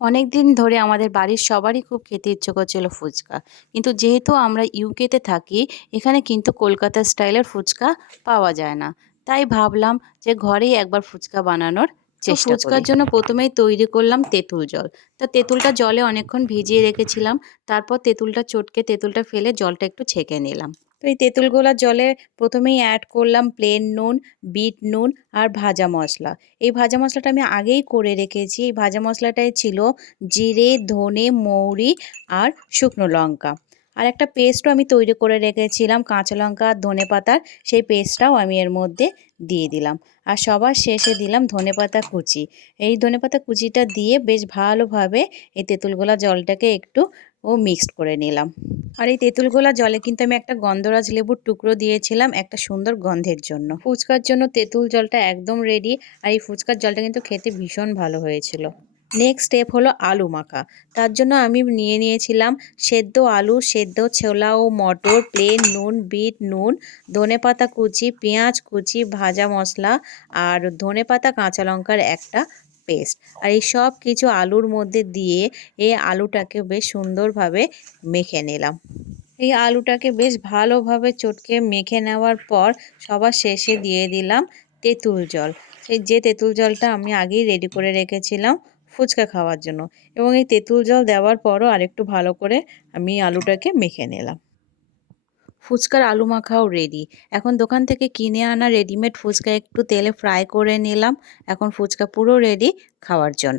অনেক দিন ধরে আমাদের বাড়ির সবারই খুব খেতে ইচ্ছে করছিল ফুচকা। কিন্তু যেহেতু আমরা ইউকেতে থাকি এখানে কিন্তু কলকাতা স্টাইলের ফুচকা পাওয়া যায় না। তাই ভাবলাম যে ঘরেই একবার ফুচকা বানানোর চেষ্টা ফুচকার জন্য প্রথমেই তৈরি করলাম তেঁতুল জল। তা তেঁতুলটা জলে অনেকক্ষণ ভিজিয়ে রেখেছিলাম। তারপর তেঁতুলটা চটকে তেঁতুলটা ফেলে জলটা একটু ছেঁকে নিলাম। তো এই তেঁতুলগোলা জলে প্রথমেই অ্যাড করলাম প্লেন নুন বিট নুন আর ভাজা মশলা। এই ভাজা মশলাটা আমি আগেই করে রেখেছি। এই ভাজা মশলাটাই ছিল জিরে, ধনে, মৌরি আর শুকনো লঙ্কা। আর একটা পেস্টও আমি তৈরি করে রেখেছিলাম, কাঁচা লঙ্কা আর ধনে পাতার সেই পেস্টটাও আমি এর মধ্যে দিয়ে দিলাম। আর সবার শেষে দিলাম ধনেপাতা কুচি। এই ধনেপাতা কুচিটা দিয়ে বেশ ভালোভাবে এই তেঁতুলগোলা জলটাকে একটু ও মিক্সড করে নিলাম। আর এই তেঁতুলগোলা জলে কিন্তু আমি একটা গন্ধরাজ লেবুর টুকরো দিয়েছিলাম একটা সুন্দর গন্ধের জন্য। ফুচকার জন্য তেঁতুল জলটা একদম রেডি আর এই ফুচকার জলটা কিন্তু খেতে ভীষণ ভালো হয়েছিল। নেক্সট স্টেপ হলো আলু মাখা। তার জন্য আমি নিয়ে নিয়েছিলাম সেদ্ধ আলু, সেদ্ধ ছোলা ও মটর প্লেন নুন, বিট নুন, ধনে পাতা কুচি, পেঁয়াজ কুচি, ভাজা মশলা আর ধনে পাতা, কাঁচা লঙ্কার একটা পেস্ট আর এই সব কিছু আলুর মধ্যে দিয়ে এই আলুটাকে বেশ সুন্দরভাবে মেখে নিলাম। এই আলুটাকে বেশ ভালোভাবে চটকে মেখে নেওয়ার পর সবার শেষে দিয়ে দিলাম তেঁতুল জল। সেই যে তেঁতুল জলটা আমি আগেই রেডি করে রেখেছিলাম ফুচকা খাওয়ার জন্য। এবং এই তেঁতুল জল দেওয়ার পরও আরেকটু ভালো করে আমি আলুটাকে মেখে নিলাম। ফুচকার আলু মাখাও রেডি এখন দোকান থেকে কিনে আনা রেডিমেড ফুচকা একটু তেলে ফ্রাই করে নিলাম। এখন ফুচকা পুরো রেডি খাওয়ার জন্য।